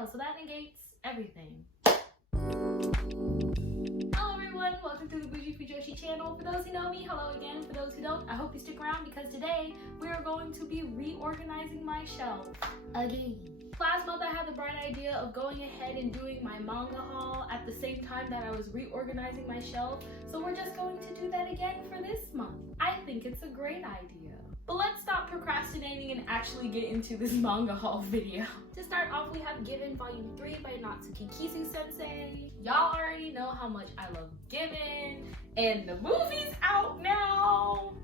fail, so that negates everything. Hello everyone, welcome to the Bougie Fujoshi channel. For those who know me, hello again. For those who don't, I hope you stick around because today we are going to be reorganizing my shelf again. Last month I had the bright idea of going ahead and doing my manga haul at the same time that I was reorganizing my shelf, so we're just going to do that again for this month. I think it's a great idea. But let's stop procrastinating and actually get into this manga haul video. To start off, we have Given Volume 3 by Natsuki Kisu Sensei. Y'all already know how much I love Given, and the movie's out now!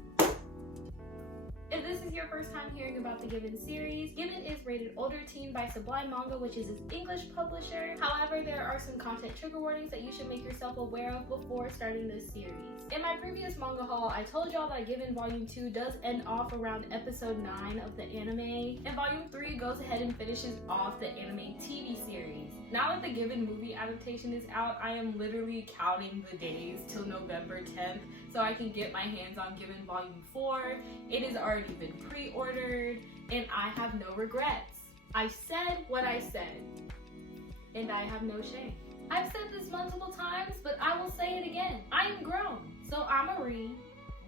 If this is your first time hearing about the Given series, Given is rated older teen by Sublime Manga, which is its English publisher. However, there are some content trigger warnings that you should make yourself aware of before starting this series. In my previous manga haul, I told y'all that Given Volume 2 does end off around episode 9 of the anime, and Volume 3 goes ahead and finishes off the anime TV series. Now that the Given movie adaptation is out, I am literally counting the days till November 10th so I can get my hands on Given Volume 4. It has already been pre-ordered, and I have no regrets. I said what I said, and I have no shame. I've said this multiple times, but I will say it again. I am grown, so I'ma read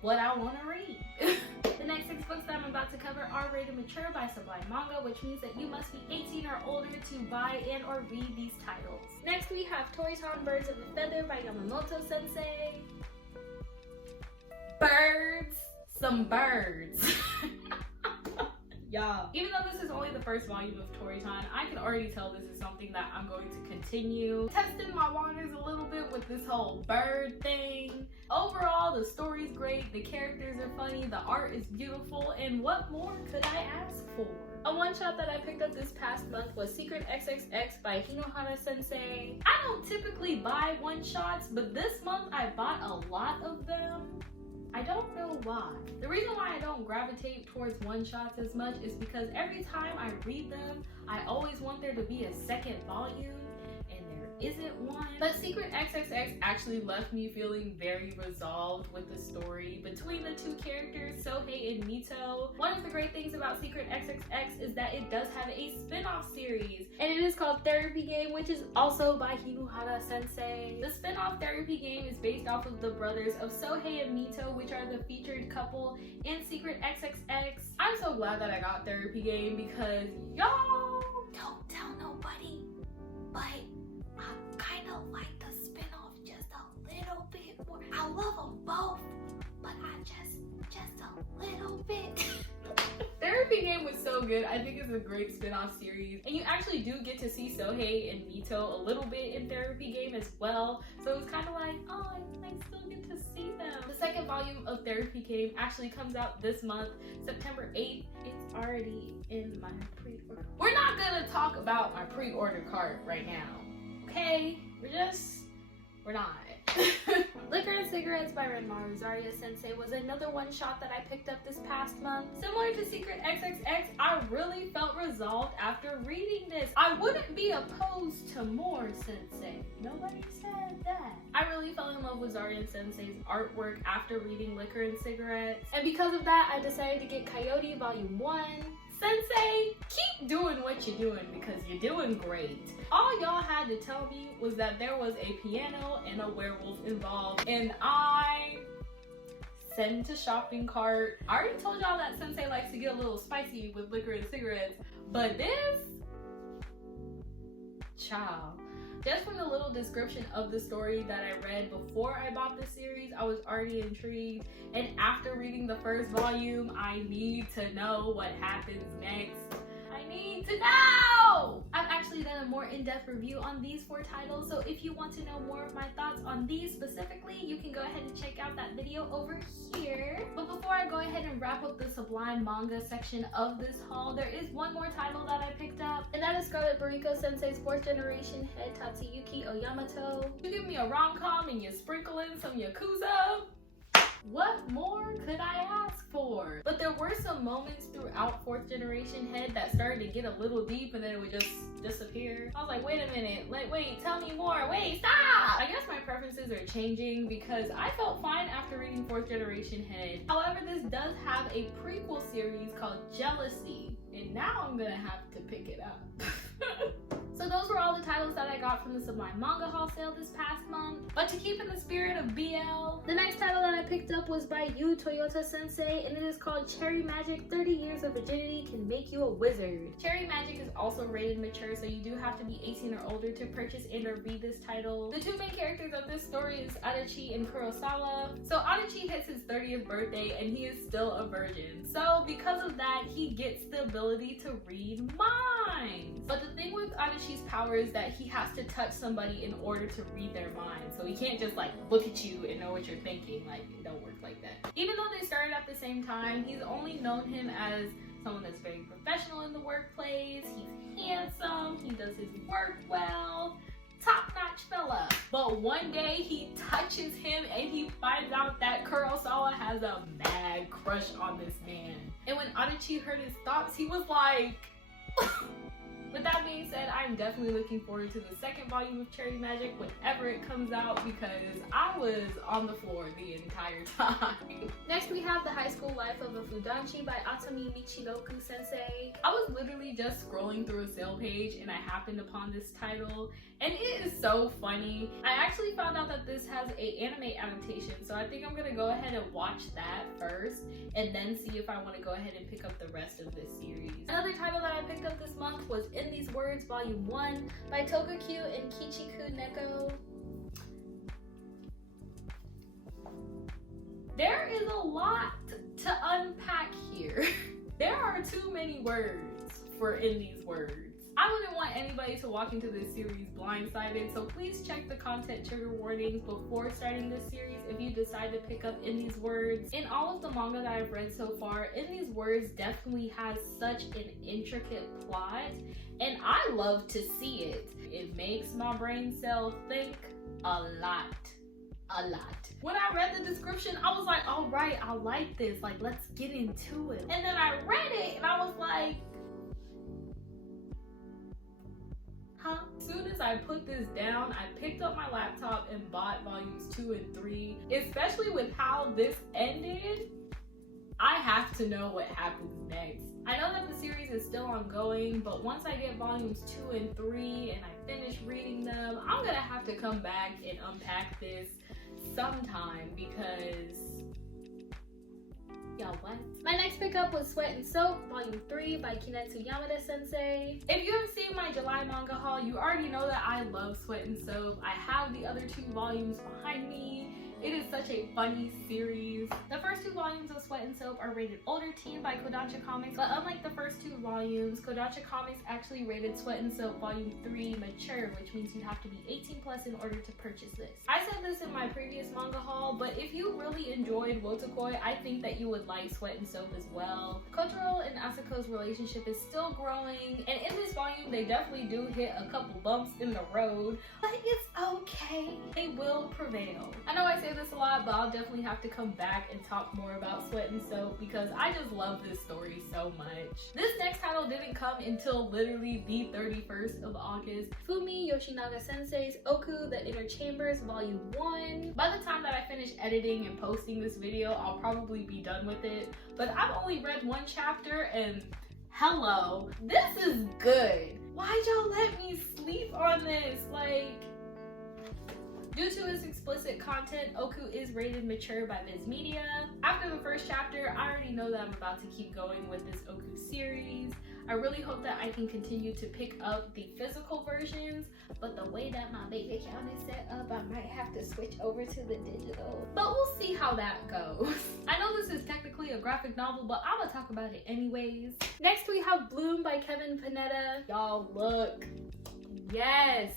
what I want to read. The next 6 books that I'm about to cover are rated mature by Sublime Manga, which means that you must be 18 or older to buy and or read these titles. Next we have Toritan Birds of a Feather by Yamamoto Sensei. Birds, some birds. Yeah. Even though this is only the first volume of Toritan, I can already tell this is something that I'm going to continue. Testing my waters a little bit with this whole bird thing. Overall, the story's great, the characters are funny, the art is beautiful, and what more could I ask for? A one-shot that I picked up this past month was Secret XXX by Hinohara Sensei. I don't typically buy one-shots, but this month I bought a lot of them. I don't know why. The reason why I don't gravitate towards one-shots as much is because every time I read them, I always want there to be a second volume, and there isn't one. But Secret XXX actually left me feeling very resolved with the story between the two characters, Sohei and Mito. One of the great things about Secret XXX is that it does have a spin-off series, and it is called Therapy Game, which is also by Hinohara Sensei. The spin-off Therapy Game is based off of the brothers of Sohei and Mito, which are the featured couple in Secret XXX. I'm so glad that I got Therapy Game because y'all don't tell nobody, but I kind of like the spin-off just a little bit more. I love them both, but I just a little bit. Therapy Game was so good. I think it's a great spin-off series, and you actually do get to see Sohei and Mito a little bit in Therapy Game as well, so it was kind of like, oh, I still get to see them. The second volume of Therapy Game actually comes out this month, September 8th. It's already in my pre-order. We're not gonna talk about my pre-order cart right now, okay? We're not. Liquor and Cigarettes by Renmaru Zaria Sensei was another one-shot that I picked up this past month. Similar to Secret XXX, I really felt resolved after reading this. I wouldn't be opposed to more Sensei. Nobody said that. I really fell in love with Zaria Sensei's artwork after reading Liquor and Cigarettes. And because of that, I decided to get Coyote Volume 1. Sensei, keep doing what you're doing because you're doing great. All y'all had to tell me was that there was a piano and a werewolf involved, and I sent to shopping cart. I already told y'all that Sensei likes to get a little spicy with Liquor and Cigarettes, but this, child. Just from the little description of the story that I read before I bought the series, I was already intrigued. And after reading the first volume, I need to know what happens next. I need to know! I've actually done a more in-depth review on these 4 titles, so if you want to know more of my thoughts on these specifically, you can go ahead and check out that video over here. But before I go ahead and wrap up the Sublime Manga section of this haul, there is one more title that I picked up, and that is Scarlet Bariko Sensei's 4th generation head Tatsuyuki Oyamato. You give me a rom-com and you sprinkle in some Yakuza. What more could I ask for? But there were some moments throughout 4th generation head that started to get a little deep and then it would just disappear. I was like, wait a minute, like, wait, tell me more, wait, stop! I guess my preferences are changing because I felt fine after reading 4th generation head. However, this does have a prequel series called Jealousy, and now I'm gonna have to pick it up. So those I got from the Sublime Manga Haul sale this past month. But to keep in the spirit of BL, the next title that I picked up was by Toyota Sensei, and it is called Cherry Magic 30 Years of Virginity Can Make You a Wizard. Cherry Magic is also rated mature, so you do have to be 18 or older to purchase and or read this title. The two main characters of this story is Adachi and Kurosawa. So Adachi hits his 30th birthday and he is still a virgin. So because of that, he gets the ability to read minds. But the thing with Adachi's power is that he has to touch somebody in order to read their mind. So he can't just like look at you and know what you're thinking. Like, it don't work like that. Even though they started at the same time, he's only known him as someone that's very professional in the workplace. He's handsome, he does his work well, top-notch fella. But one day he touches him and he finds out that Kurosawa has a mad crush on this man. And when Adachi heard his thoughts, he was like With that being said, I'm definitely looking forward to the second volume of Cherry Magic whenever it comes out, because I was on the floor the entire time. Next we have The High School Life of a Fudanshi by Atomi Michinoku Sensei. I was literally just scrolling through a sale page and I happened upon this title, and it is so funny. I actually found out that this has an anime adaptation, so I think I'm gonna go ahead and watch that first and then see if I want to go ahead and pick up the rest of this series. Another title that I picked up this month was In These Words Volume 1 by Tokakyu and Kichiku Neko. There is a lot to unpack here. There are too many words for In These Words. I wouldn't want anybody to walk into this series blindsided, so please check the content trigger warnings before starting this series if you decide to pick up In These Words. In all of the manga that I've read so far, In These Words definitely has such an intricate plot, and I love to see it. It makes my brain cell think a lot. When I read the description, I was like, all right, I like this, like, let's get into it. And then I read it and I was like, huh? As soon as I put this down, I picked up my laptop and bought volumes 2 and 3. Especially with how this ended, I have to know what happens next. I know that the series is still ongoing, but once I get volumes 2 and 3 and I finish reading them, I'm gonna have to come back and unpack this sometime, because y'all, what? My next pickup was Sweat and Soap Volume 3 by Kinetsu Yamada Sensei. If you haven't seen my July manga haul, you already know that I love Sweat and Soap. I have the other 2 volumes behind me. It is such a funny series. The first 2 volumes of Sweat and Soap are rated older teen by Kodansha Comics, but unlike the first 2 volumes, Kodansha Comics actually rated Sweat and Soap Volume 3 mature, which means you have to be 18 plus in order to purchase this. I said this in my previous manga haul, but if you really enjoyed Wotakoi, I think that you would like Sweat and Soap as well. Kotaro and Asuko's relationship is still growing, and in this volume they definitely do hit a couple bumps in the road, but it's okay. They will prevail. I know I say this a lot, but I'll definitely have to come back and talk more about Sweat and Soap because I just love this story so much. This next title didn't come until literally the 31st of August. Fumi Yoshinaga Sensei's Ooku The Inner Chambers Volume 1. By the time that I finish editing and posting this video, I'll probably be done with it, but I've only read 1 chapter and hello, this is good. Why'd y'all let me sleep on this? Like, due to its explicit content, Ooku is rated mature by Viz Media. After the first chapter, I already know that I'm about to keep going with this Ooku series. I really hope that I can continue to pick up the physical versions, but the way that my bank account is set up, I might have to switch over to the digital. But we'll see how that goes. I know this is technically a graphic novel, but I'm gonna talk about it anyways. Next we have Bloom by Kevin Panetta. Y'all look, yes!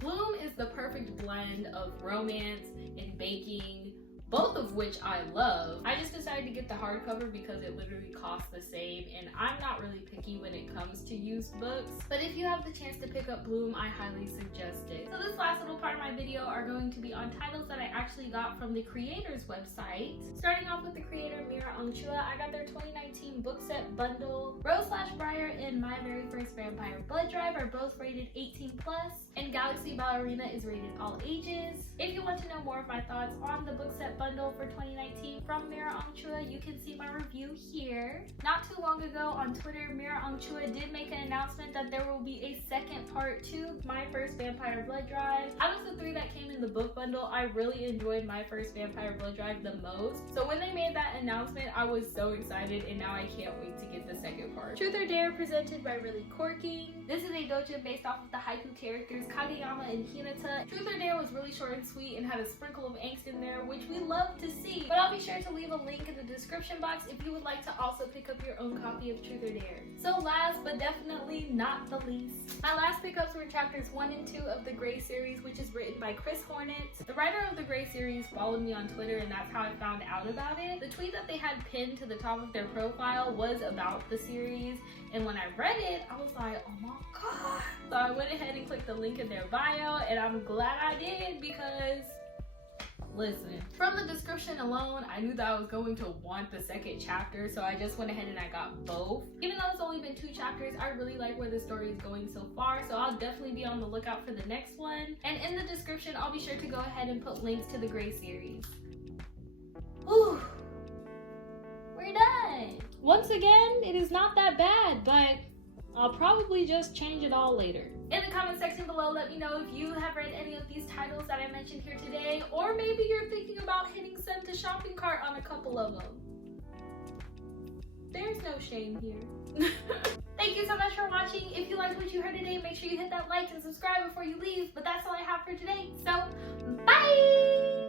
Bloom is the perfect blend of romance and baking, both of which I love. I just decided to get the hardcover because it literally costs the same, and I'm not really picky when it comes to used books. But if you have the chance to pick up Bloom, I highly suggest it. So this last little part of my video are going to be on titles that I actually got from the creator's website. Starting off with the creator Mira Ongchua, I got their 2019 book set bundle. Rose/Briar and My Very First Vampire Blood Drive are both rated 18 plus, and Galaxy Ballerina is rated all ages. If you want to know more of my thoughts on the book set bundle for 2019 from Mira Angchua. You can see my review here. Not too long ago on Twitter, Mira Angchua did make an announcement that there will be a second part to My First Vampire Blood Drive. Out of the 3 that came in the book bundle, I really enjoyed My First Vampire Blood Drive the most. So when they made that announcement, I was so excited, and now I can't wait to get the second part. Truth or Dare, presented by Really Corking. This is a doujin based off of the haiku characters Kageyama and Hinata. Truth or Dare was really short and sweet and had a sprinkle of angst in there, which we love to see. But I'll be sure to leave a link in the description box if you would like to also pick up your own copy of Truth or Dare. So last but definitely not the least, my last pickups were chapters 1 and 2 of the Grey series, which is written by Chris Hornet. The writer of the Grey series followed me on Twitter, and that's how I found out about it. The tweet that they had pinned to the top of their profile was about the series, and when I read it, I was like, oh my god. So I went ahead and clicked the link in their bio, and I'm glad I did, because listen, from the description alone, I knew that I was going to want the second chapter, so I just went ahead and I got both. Even though it's only been 2 chapters, I really like where the story is going so far, so I'll definitely be on the lookout for the next one. And in the description, I'll be sure to go ahead and put links to the Grey series. Whew. We're done. Once again, it is not that bad, but I'll probably just change it all later. In the comment section below, let me know if you have read any of these titles that I mentioned here today, or maybe you're thinking about hitting send to shopping cart on a couple of them. There's no shame here. Thank you so much for watching. If you liked what you heard today, make sure you hit that like and subscribe before you leave. But that's all I have for today. So, bye!